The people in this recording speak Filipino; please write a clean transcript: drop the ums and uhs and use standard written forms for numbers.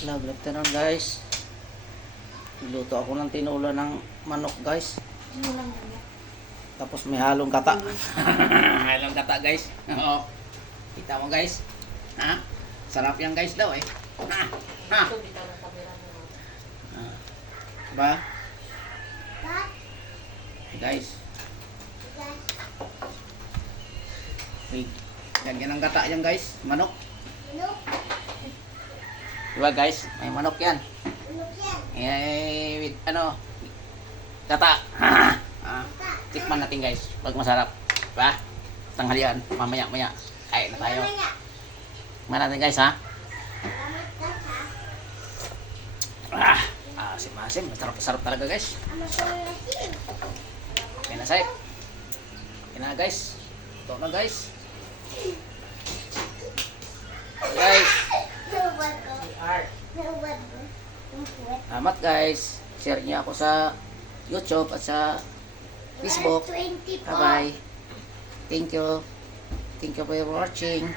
Hello, good afternoon guys. Niluto ako ng tinola ng manok guys. Tapos may halong kata. Halong kata guys. Oo. Kita mo guys. Ha? Sarap yan guys daw eh. Ha? Ha? Diba? Guys. Wait. Lagyan ng kata yan guys. Manok. Diba guys? May manok yan. Eh, with ano? Kata. Tikman natin guys. Pag masarap. Diba? Tanghalian. Mamaya-maya. Kain na tayo. Tikman natin guys ha. Asim-asim. Masarap talaga guys. Okay na say. Okay na guys. Ito na guys. Guys. Salamat guys. Share niyo ako sa YouTube at sa Facebook. Bye bye. Thank you. Thank you for watching.